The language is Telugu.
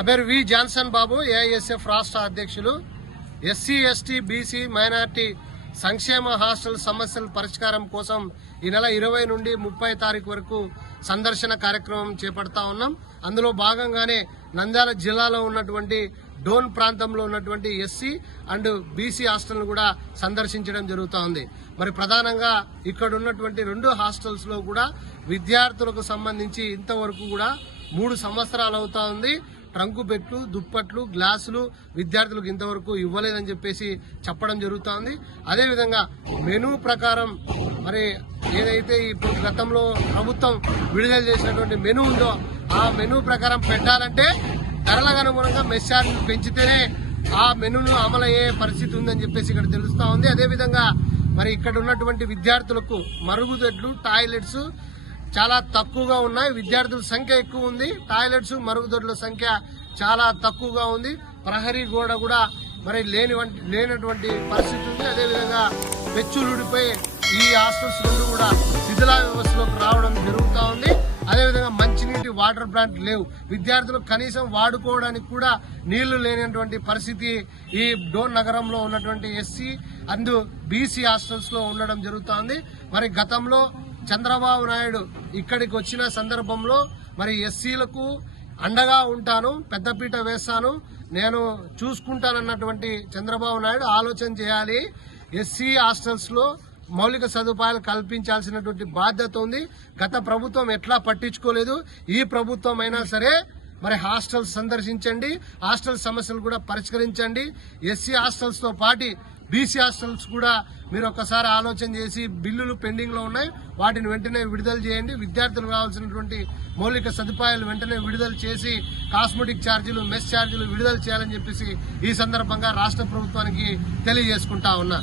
నా పేరు వి జాన్సన్ బాబు, ఏఐఎస్ఎఫ్ రాష్ట్ర అధ్యక్షులు. ఎస్సీ, ఎస్టీ, బీసీ, మైనార్టీ సంక్షేమ హాస్టల్ సమస్యల పరిష్కారం కోసం ఈ నెల 20 నుండి 30 తారీఖు వరకు సందర్శన కార్యక్రమం చేపడతా ఉన్నాం. అందులో భాగంగానే నంద్యాల జిల్లాలో ఉన్నటువంటి డోన్ ప్రాంతంలో ఉన్నటువంటి ఎస్సీ అండ్ బీసీ హాస్టల్ను కూడా సందర్శించడం జరుగుతూ ఉంది. మరి ప్రధానంగా ఇక్కడ ఉన్నటువంటి 2 హాస్టల్స్ లో కూడా విద్యార్థులకు సంబంధించి ఇంతవరకు కూడా 3 సంవత్సరాలు అవుతా ఉంది. ట్రంకు బెడ్లు, దుప్పట్లు, గ్లాసులు విద్యార్థులకు ఇంతవరకు ఇవ్వలేదని చెప్పేసి చెప్పడం జరుగుతూ ఉంది. అదేవిధంగా మెనూ ప్రకారం మరి ఏదైతే ఇప్పుడు గతంలో ప్రభుత్వం విడుదల చేసినటువంటి మెనూ ఉందో ఆ మెనూ ప్రకారం పెట్టాలంటే ధరలకు అనుగుణంగా మెస్ ఛార్జీలు పెంచితేనే ఆ మెనూను అమలయ్యే పరిస్థితి ఉందని చెప్పేసి ఇక్కడ తెలుస్తా ఉంది. అదేవిధంగా మరి ఇక్కడ ఉన్నటువంటి విద్యార్థులకు మరుగుదొడ్లు, టాయిలెట్స్ చాలా తక్కువగా ఉన్నాయి. విద్యార్థుల సంఖ్య ఎక్కువ ఉంది, టాయిలెట్స్, మరుగుదొడ్ల సంఖ్య చాలా తక్కువగా ఉంది. ప్రహరీ గోడ కూడా మరి లేనటువంటి పరిస్థితి ఉంది. అదేవిధంగా పెచ్చులుడిపోయి ఈ హాస్టల్స్ నుండి కూడా శిథిలా వ్యవస్థలోకి రావడం జరుగుతూ ఉంది. అదేవిధంగా మంచినీటి వాటర్ ప్లాంట్ లేవు. విద్యార్థులు కనీసం వాడుకోవడానికి కూడా నీళ్లు లేనటువంటి పరిస్థితి ఈ డోన్ నగరంలో ఉన్నటువంటి ఎస్సీ అండ్ బీసీ హాస్టల్స్ లో ఉండడం జరుగుతోంది. మరి గతంలో చంద్రబాబు నాయుడు ఇక్కడికి వచ్చిన సందర్భంలో మరి ఎస్సీలకు అండగా ఉంటాను, పెద్దపీట వేస్తాను, నేను చూసుకుంటానన్నటువంటి చంద్రబాబు నాయుడు ఆలోచన చేయాలి. ఎస్సీ హాస్టల్స్ లో మౌలిక సదుపాయాలు కల్పించాల్సినటువంటి బాధ్యత ఉంది. గత ప్రభుత్వం ఎట్లా పట్టించుకోలేదు. ఈ ప్రభుత్వం అయినా సరే మరి హాస్టల్స్ సందర్శించండి, హాస్టల్ సమస్యలు కూడా పరిష్కరించండి. ఎస్సీ హాస్టల్స్ తో పాటు బీసీ హాస్టల్స్ కూడా మీరు ఒక్కసారి ఆలోచన చేసి బిల్లులు పెండింగ్ లో ఉన్నాయి, వాటిని వెంటనే విడుదల చేయండి. విద్యార్థులకు కావాల్సినటువంటి మౌలిక సదుపాయాలు వెంటనే విడుదల చేసి కాస్మెటిక్ ఛార్జీలు, మెస్ ఛార్జీలు విడుదల చేయాలని చెప్పేసి ఈ సందర్భంగా రాష్ట్ర ప్రభుత్వానికి తెలియజేసుకుంటా ఉన్నా.